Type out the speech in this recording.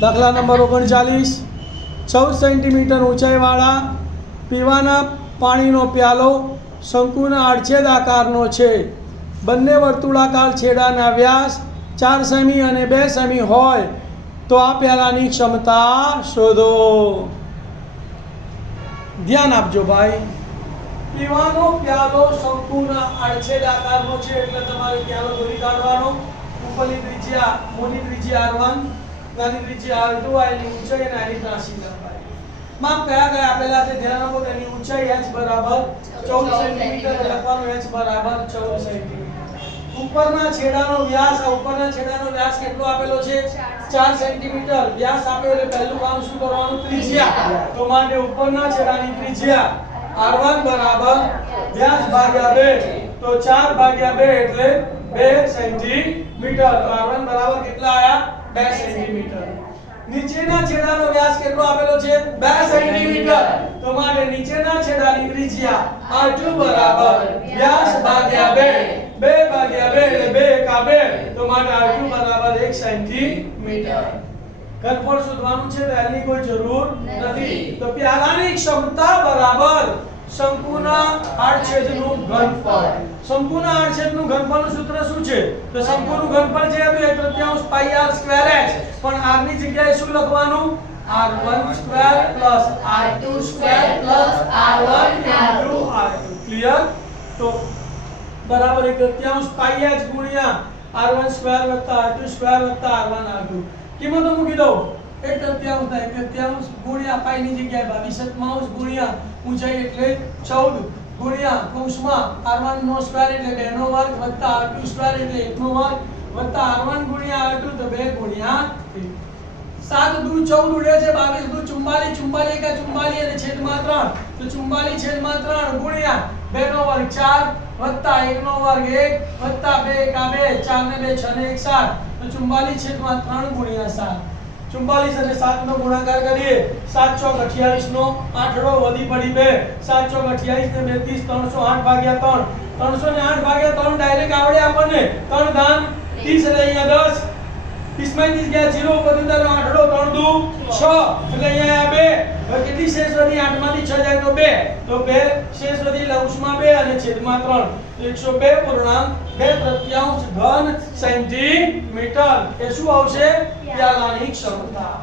દાખલા number 39 14 centimetre ઊંચાઈવાળા પીવાના પાણીનો પ્યાલો શંકુના આડછેદ આકારનો છે. બંને વર્તુળાકાર છેડાના વ્યાસ 4 સેમી અને 2 સેમી હોય તો આ પ્યાલાની ક્ષમતા શોધો. ધ્યાન આપજો ભાઈ. પીવાનો પ્યાલો શંકુના આડછેદ આકારનો છે એટલે તમારે પ્યાલો દોરી કાઢવાનો. ઉપરની ત્રિજ્યા મોટી ત્રિજ્યા r1, નાની ત્રિજ્યા r2, આની ઊંચાઈ અને આની ત્રાસી લંબાઈ. માપ કયા કયા આપેલા છે ધ્યાન આપો. તેની ઊંચાઈ h બરાબર 14 સેન્ટીમીટર લખવાનું, h બરાબર 14 સેન્ટીમીટર. ઉપરના છેડાનો વ્યાસ, આ ઉપરના છેડાનો વ્યાસ કેટલો આપેલો છે? 4 સેન્ટીમીટર. વ્યાસ આપ્યો એટલે પહેલું કામ શું કરવાનું? ત્રિજ્યા. તો માટે ઉપરના છેડાની ત્રિજ્યા r1 બરાબર વ્યાસ ભાગ્યા 2, તો 4 ભાગ્યા 2 એટલે 2 સેન્ટીમીટર. તો r1 બરાબર કેટલા આયા? 2 સેન્ટીમીટર. નીચેના છેડાનો વ્યાસ કેટલો આપેલો છે? 2 સેન્ટીમીટર. તો માટે નીચેના છેડાની ત્રિજ્યા r2 બરાબર વ્યાસ ભાગ્યા 2, 2 ભાગ્યા 2 એટલે 2 એકા 2, તો માટે r2 બરાબર 1 સેન્ટીમીટર. ઘનફળ શોધવાનું છે તો એની કોઈ જરૂર નથી. તો પ્યાલાની ક્ષમતા બરાબર શંકુના આડછેદનું ઘનફળ. શંકુના આડછેદનું ઘનફળનું સૂત્ર શું છે? તો શંકુનું ઘનફળ જે હતું 1/3 પાઈ r સ્ક્વેર h, પણ r ની જગ્યાએ શું લખવાનું? r1 square plus r2 square plus r1 into r2. Clear? તો બરાબર 1/3 પાઈ h ગુણ્યા r1 સ્ક્વેર વત્તા r2 સ્ક્વેર વત્તા r1 r2. કિંમતો મૂકી દો. 1/3 થાય 1/3 ગુણ્યા પાઈ ની જગ્યાએ 22/7 ગુણ્યા ઊંચાઈ એટલે 14 ગુણ્યા કૌંસમાં r1 નો સ્ક્વેર એટલે 2 નો વર્ગ વત્તા r2 સ્ક્વેર એટલે 1 નો વર્ગ વત્તા r1 ગુણ્યા r2 તો 2 ગુણ્યા 3. 7 દુ 14 ઉડે છે, 22 દુ 44, 44 એકા 44 અને છેદમાં 3, તો 44 છેદમાં 3 ગુણ્યા 2 નો વર્ગ 4 વત્તા 1 નો વર્ગ 1 વત્તા 2 એકા 2, 4 ને 2 6 ને 1 7, તો 44 છેદમાં 3 ગુણ્યા 7. 44 અને 7 નો ગુણાકાર કરીએ, 7 ચોક 28 નો આઠડો વધી પડી 2, 7 ચોક 28 ને 32, 308 ભાગ્યા 3, 308 ભાગ્યા 3 ડાયરેક્ટ આવડે આપણને. 3 ધામ 30 એટલે અહીંયા 10, 30 માંથી ગયા 0 વધુ તારો આઠડો 3 દુ 6 એટલે અહીંયા 2. હવે કેટલી શેષ વધી? 8 માંથી 6 જાય તો 2, તો 2 શેષ વધી લંબમાં 2 અને છેદમાં 3, તો 102.2 ઘન સેન્ટીમીટર. એ શું આવશે? પ્યાલાની ક્ષમતા.